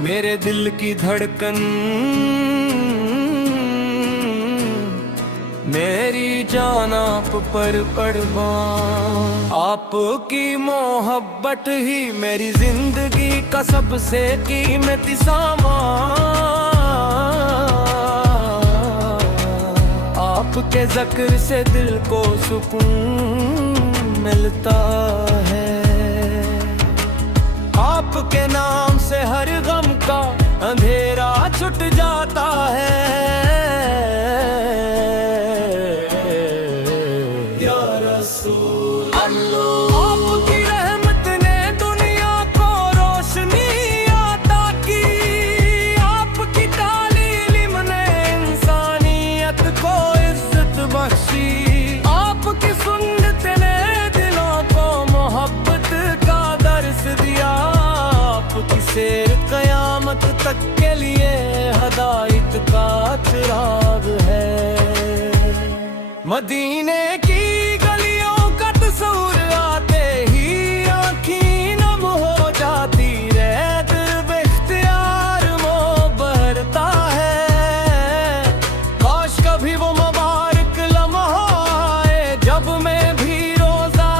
मेरे दिल की धड़कन, मेरी जान आप पर कुर्बान। आपकी मोहब्बत ही मेरी जिंदगी का सबसे कीमती सामान। आपके जिक्र से दिल को सुकून मिलता है। आपके नाम से हर गम का अंधेरा छुट जाता है। या रसूल अल्लाह, आपकी रहमत ने दुनिया को रोशनी अता की। आपकी तालीम ने इंसानियत को इज्जत बख्शी। आपकी सुन्नत ने दिलों को मोहब्बत का दर्स दिया। आपकी सैर कयामत तक के लिए हदायत का चिराग है। मदीने की गलियों का तस्वीर आते ही आँखें नम हो जाती। रहत बेख्तियार मोह बहरता है। काश कभी वो मुबारक लम्हा आए जब मैं भी रोज़ा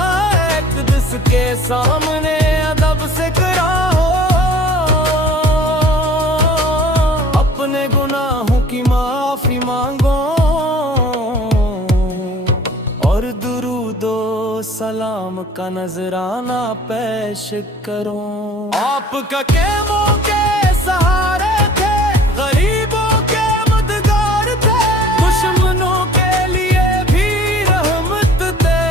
इक़्दिस के सामने अदब से खड़ा हो। अपने गुनाहों की माफी मांगो और दुरूदो सलाम का नजराना पेश करो। आपका केमों के सहारे थे, गरीबों के मददगार थे, दुश्मनों के लिए भी रहमत थे।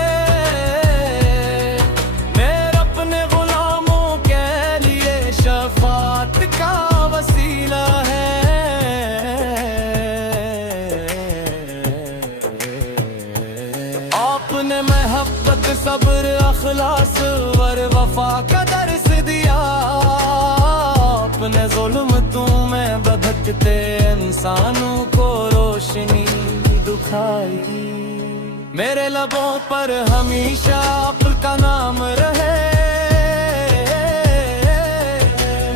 मेरे अपने गुलामों के लिए शफाअत का वसीला है। आपने मोहब्बत, सब्र, अखलास और वफा का दर्स दिया। आपने जुल्म तुम्हें भटकते इंसानों को रोशनी दिखाई। मेरे लबों पर हमेशा आपका नाम रहे।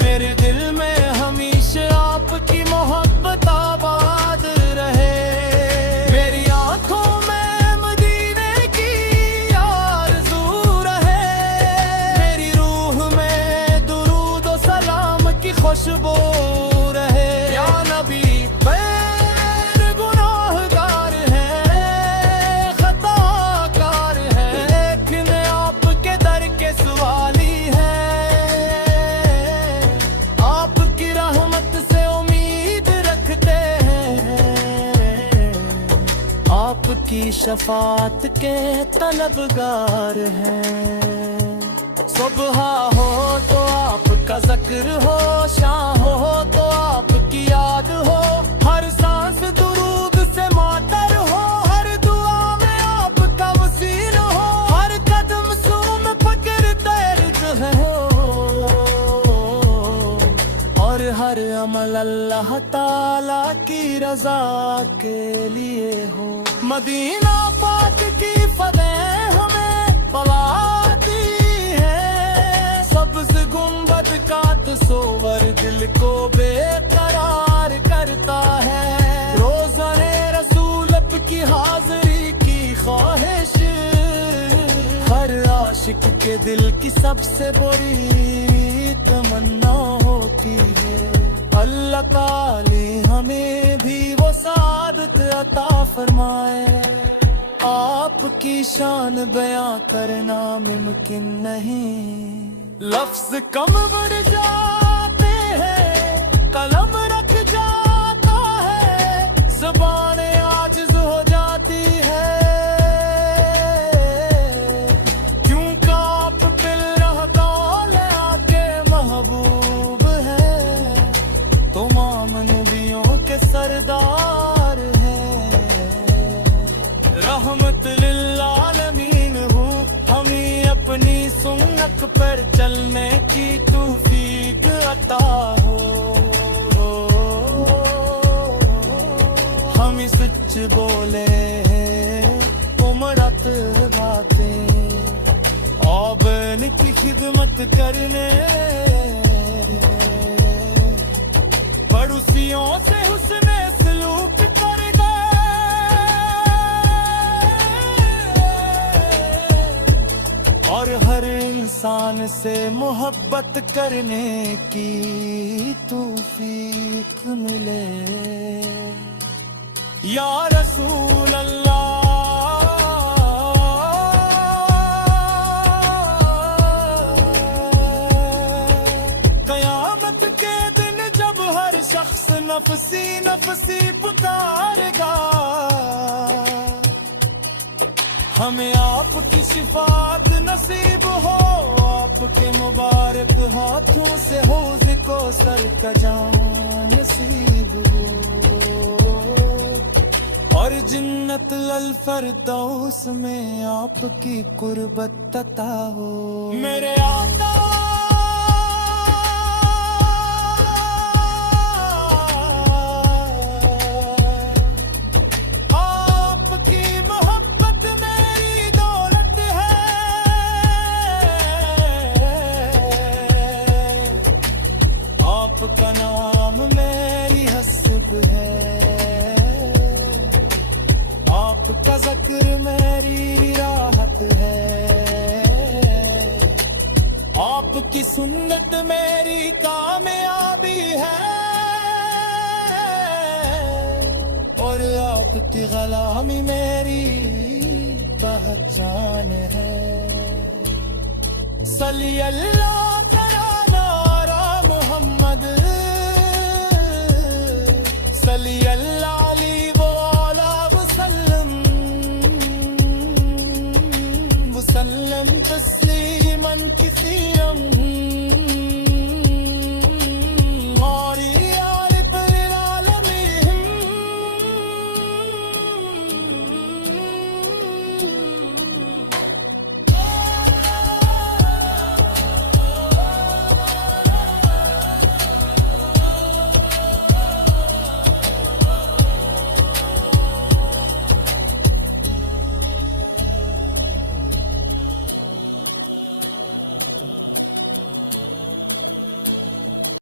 मेरे दिल में हमेशा आपकी मोहब्बत आबाद रहे। मेरी आंखों में मदीने की आरज़ू रहे। मेरी रूह में दुरूद और सलाम की खुशबू रहे। या नबी गैर गुनाहगार है, खताकार है, लेकिन आपके दर के सवाली है। आपकी रहमत से उम्मीद रखते हैं। आपकी शफाअत के तलबगार हैं। सुबह हो तो आपका जिक्र हो, शाम हो तो आपकी याद हो। हर सांस दुरूद से मातर हो, हर दुआ में आपका वसील हो। हर कदम सूम फक्र दर्द है और हर अमल अल्लाह ताला की रजा के लिए हो। मदीना पाक की फतेह हमें पवाती है। सब्ज़ गुंबद का तस्वर दिल को बेकरार करता है। रोज़ाने रसूल की हाज़िरी की ख्वाहिश हर आशिक के दिल की सबसे बड़ी तमन्ना होती है। अल्लाह ताली हमें भी वो सादत अता फरमाए। आपकी शान बयां करना मुमकिन नहीं। लफ्ज कम बढ़ जाते हैं, कलम रख जाता है, ज़ुबान आजिज़ हो जाती है। क्योंकि आप पिल रहता आके महबूब है। तमाम नबियों के सरदार हैं। रहमत लिल्लालमीन हूँ, हमें अपनी सुन्नत पर चलने की तौफीक अता हो। हम सच बोले उमरत बातें, औबन की खिदमत करने नबियों से हुस्ने सलूक कर गए और हर इंसान से मोहब्बत करने की तौफीक मिले। या रसूल अल्लाह, कयामत के दिन जब हर शख्स नफसी नफसी पुकारेगा, हमें आपकी शिफात नसीब हो, आपके मुबारक हाथों से हौज़ को सर का जाम नसीब हो और जन्नत अल फरदौस में आपकी कुर्बत अता हो। मेरे आका आपका नाम मेरी हस्ब है, आपका ज़िक्र मेरी राहत है, आपकी सुन्नत मेरी कामयाबी है और आपकी ग़ुलामी मेरी पहचान है। सल्ली अल्लाह मोहम्मद सल्ली अल्लाह अलैहि वआला वसल्लम वसल्लम तस्लीमन कसीरन।